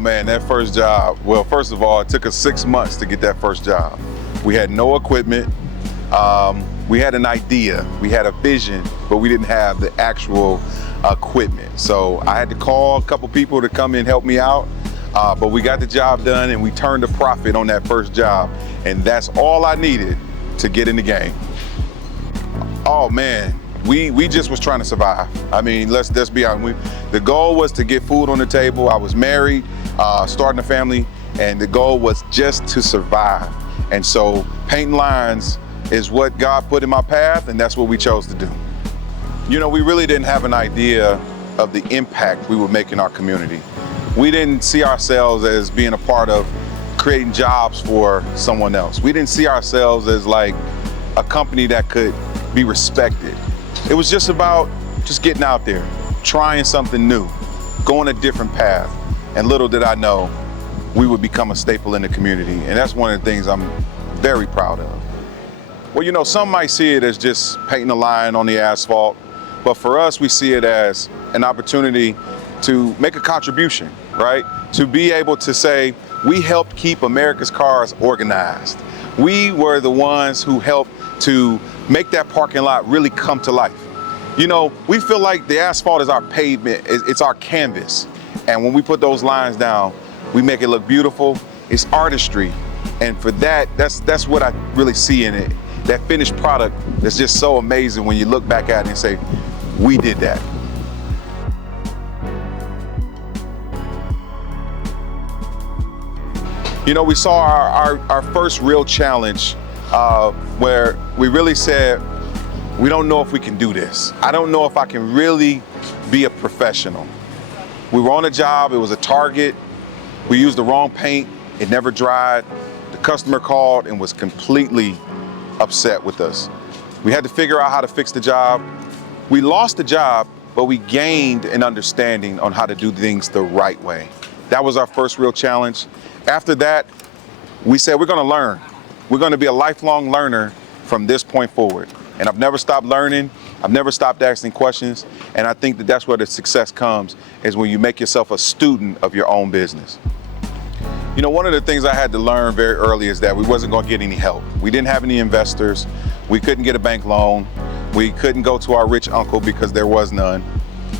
man, that first job, well, first of all, it took us 6 months to get that first job. We had no equipment. We had an idea, we had a vision, but we didn't have the actual equipment. So I had to call a couple people to come and help me out, but we got the job done and we turned a profit on that first job. And that's all I needed to get in the game. Oh man, we just was trying to survive. I mean, let's be honest. The goal was to get food on the table. I was married, starting a family, and the goal was just to survive. And so painting lines is what God put in my path, and that's what we chose to do. You know, we really didn't have an idea of the impact we would make in our community. We didn't see ourselves as being a part of creating jobs for someone else. We didn't see ourselves as like a company that could be respected. It was just about just getting out there, trying something new, going a different path. And little did I know, we would become a staple in the community. And that's one of the things I'm very proud of. Well, you know, some might see it as just painting a line on the asphalt, but for us, we see it as an opportunity to make a contribution, right? To be able to say, we helped keep America's cars organized. We were the ones who helped to make that parking lot really come to life. You know, we feel like the asphalt is our pavement, it's our canvas. And when we put those lines down, we make it look beautiful. It's artistry. And for that, that's what I really see in it. That finished product that's just so amazing when you look back at it and say, we did that. You know, we saw our first real challenge where we really said, we don't know if we can do this. I don't know if I can really be a professional. We were on a job, it was a Target. We used the wrong paint, it never dried. The customer called and was completely upset with us. We had to figure out how to fix the job. We lost the job, but we gained an understanding on how to do things the right way. That was our first real challenge. After that, we said we're gonna learn. We're gonna be a lifelong learner from this point forward. And I've never stopped learning. I've never stopped asking questions. And I think that that's where the success comes, is when you make yourself a student of your own business. You know, one of the things I had to learn very early is that we wasn't gonna get any help. We didn't have any investors. We couldn't get a bank loan. We couldn't go to our rich uncle because there was none.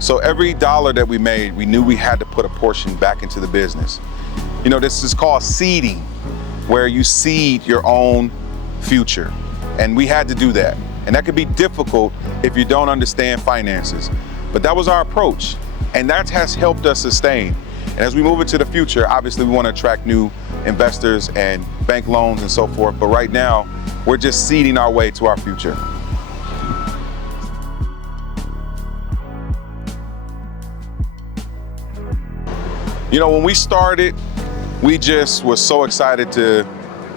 So every dollar that we made, we knew we had to put a portion back into the business. You know, this is called seeding, where you seed your own future. And we had to do that. And that could be difficult if you don't understand finances. But that was our approach. And that has helped us sustain. And as we move into the future, obviously we want to attract new investors and bank loans and so forth. But right now, we're just seeding our way to our future. You know, when we started, we just were so excited to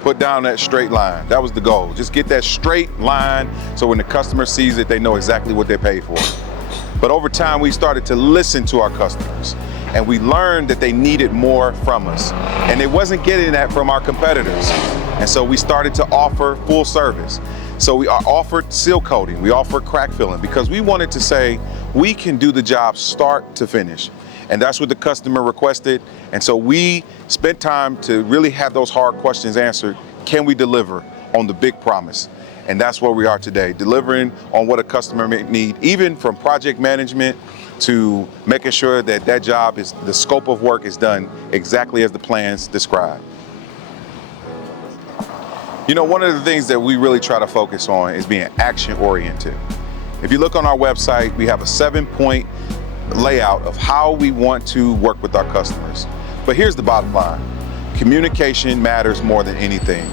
put down that straight line. That was the goal. Just get that straight line so when the customer sees it, they know exactly what they paid for. But over time, we started to listen to our customers. And we learned that they needed more from us. And they wasn't getting that from our competitors. And so we started to offer full service. So we offered seal coating, we offered crack filling, because we wanted to say, we can do the job start to finish. And that's what the customer requested. And so we spent time to really have those hard questions answered. Can we deliver on the big promise? And that's where we are today, delivering on what a customer may need, even from project management to making sure that that job is, the scope of work is done exactly as the plans describe. You know, one of the things that we really try to focus on is being action-oriented. If you look on our website, we have a 7-point layout of how we want to work with our customers. But here's the bottom line. Communication matters more than anything.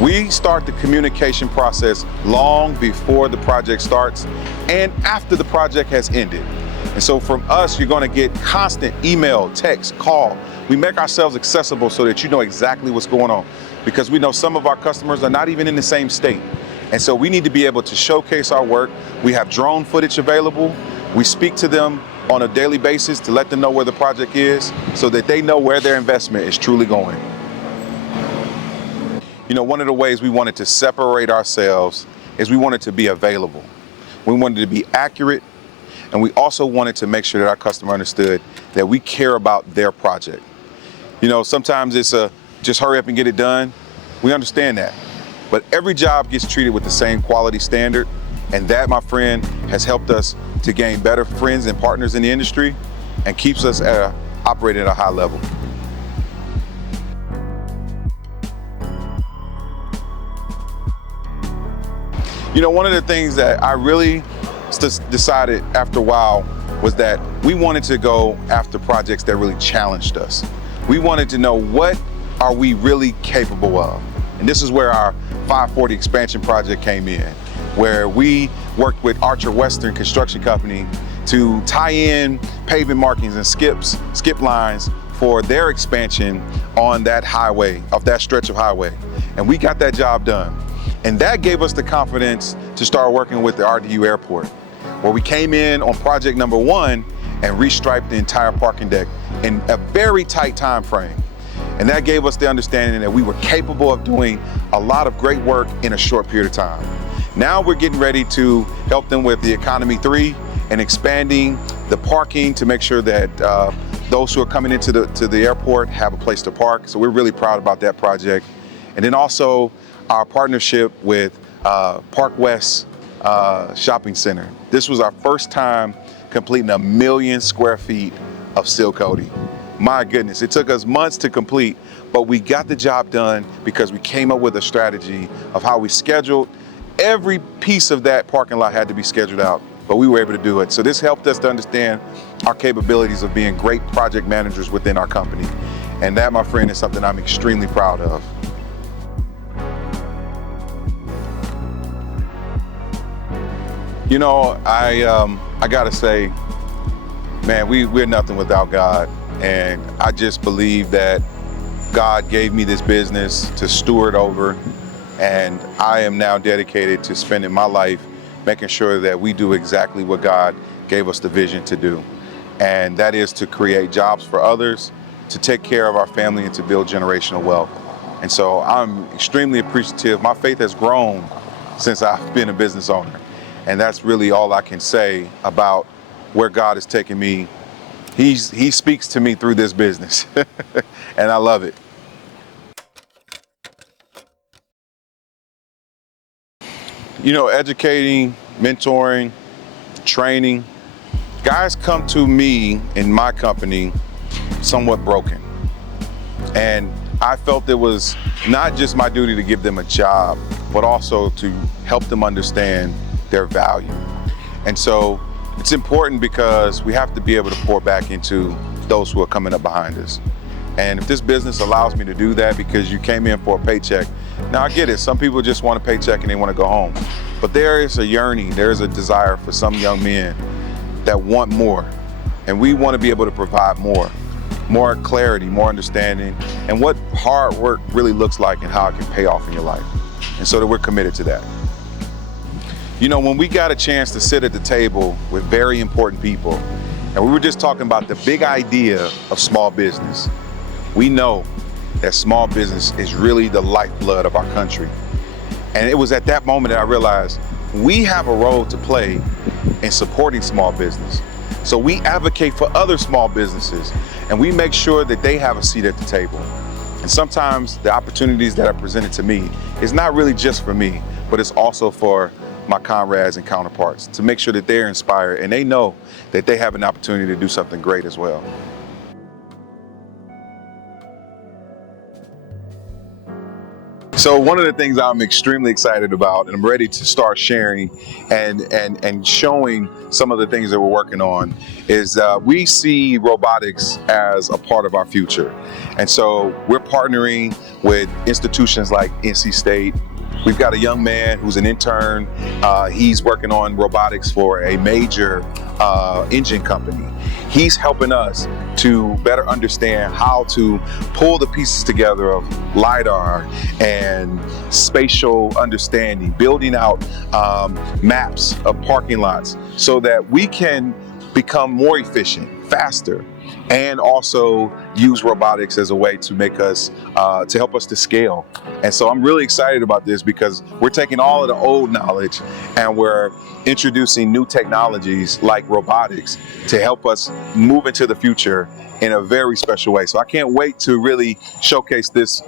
We start the communication process long before the project starts and after the project has ended. And so from us, you're going to get constant email, text, call. We make ourselves accessible so that you know exactly what's going on, because we know some of our customers are not even in the same state. And so we need to be able to showcase our work. We have drone footage available. We speak to them on a daily basis to let them know where the project is so that they know where their investment is truly going. You know, one of the ways we wanted to separate ourselves is we wanted to be available. We wanted to be accurate, and we also wanted to make sure that our customer understood that we care about their project. You know, sometimes it's a just hurry up and get it done. We understand that. But every job gets treated with the same quality standard. And that, my friend, has helped us to gain better friends and partners in the industry and keeps us operating at a high level. You know, one of the things that I really decided after a while was that we wanted to go after projects that really challenged us. We wanted to know, what are we really capable of? And this is where our 540 expansion project came in, where we worked with Archer Western Construction Company to tie in pavement markings and skip lines for their expansion on that highway, of that stretch of highway. And we got that job done. And that gave us the confidence to start working with the RDU Airport, where we came in on project number 1 and restriped the entire parking deck in a very tight time frame. And that gave us the understanding that we were capable of doing a lot of great work in a short period of time. Now we're getting ready to help them with the Economy 3 and expanding the parking to make sure that those who are coming into the airport have a place to park. So we're really proud about that project. And then also our partnership with Park West Shopping Center. This was our first time completing 1 million square feet of seal coating. My goodness, it took us months to complete, but we got the job done because we came up with a strategy of how we scheduled. Every piece of that parking lot had to be scheduled out, but we were able to do it. So this helped us to understand our capabilities of being great project managers within our company. And that, my friend, is something I'm extremely proud of. You know, I gotta say, man, we're nothing without God. And I just believe that God gave me this business to steward over. And I am now dedicated to spending my life making sure that we do exactly what God gave us the vision to do. And that is to create jobs for others, to take care of our family, and to build generational wealth. And so I'm extremely appreciative. My faith has grown since I've been a business owner. And that's really all I can say about where God has taken me. He speaks to me through this business, and I love it. You know, educating, mentoring, training, guys come to me in my company somewhat broken. And I felt it was not just my duty to give them a job, but also to help them understand their value. And so it's important because we have to be able to pour back into those who are coming up behind us. And if this business allows me to do that because you came in for a paycheck, now I get it, some people just want a paycheck and they want to go home. But there is a yearning, there is a desire for some young men that want more. And we want to be able to provide more clarity, more understanding, and what hard work really looks like and how it can pay off in your life. And so that we're committed to that. You know, when we got a chance to sit at the table with very important people, and we were just talking about the big idea of small business, we know that small business is really the lifeblood of our country. And it was at that moment that I realized we have a role to play in supporting small business. So we advocate for other small businesses, and we make sure that they have a seat at the table. And sometimes the opportunities that are presented to me is not really just for me, but it's also for my comrades and counterparts, to make sure that they're inspired and they know that they have an opportunity to do something great as well. So one of the things I'm extremely excited about, and I'm ready to start sharing and showing some of the things that we're working on, is we see robotics as a part of our future. And so we're partnering with institutions like NC State. We've got a young man who's an intern. He's working on robotics for a major engine company. He's helping us to better understand how to pull the pieces together of LiDAR and spatial understanding, building out maps of parking lots so that we can become more efficient, faster, and also use robotics as a way to make us, to help us to scale. And so I'm really excited about this because we're taking all of the old knowledge and we're introducing new technologies like robotics to help us move into the future in a very special way. So I can't wait to really showcase this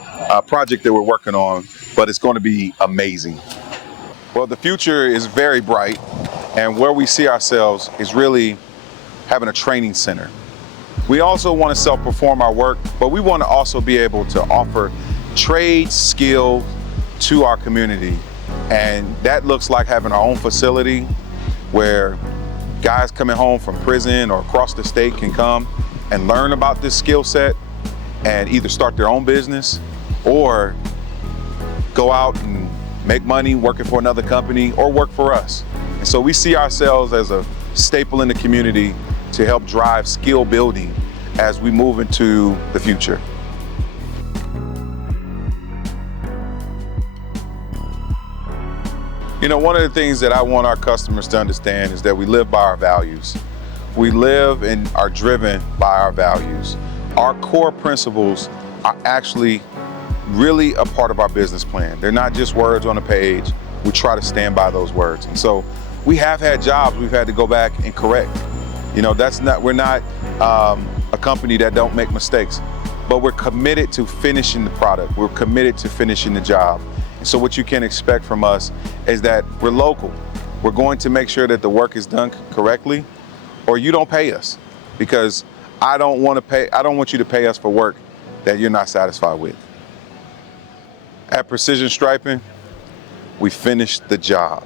project that we're working on, but it's going to be amazing. Well, the future is very bright, and where we see ourselves is really having a training center. We also want to self-perform our work, but we want to also be able to offer trade skill to our community. And that looks like having our own facility where guys coming home from prison or across the state can come and learn about this skill set and either start their own business or go out and make money working for another company or work for us. And so we see ourselves as a staple in the community to help drive skill building as we move into the future. You know, one of the things that I want our customers to understand is that we live by our values. We live and are driven by our values. Our core principles are actually really a part of our business plan. They're not just words on a page. We try to stand by those words. And so we have had jobs we've had to go back and correct. You know, we're not a company that don't make mistakes, but we're committed to finishing the product. We're committed to finishing the job. And so what you can expect from us is that we're local. We're going to make sure that the work is done correctly, or you don't pay us, because I don't want you to pay us for work that you're not satisfied with. At Precision Striping, we finished the job.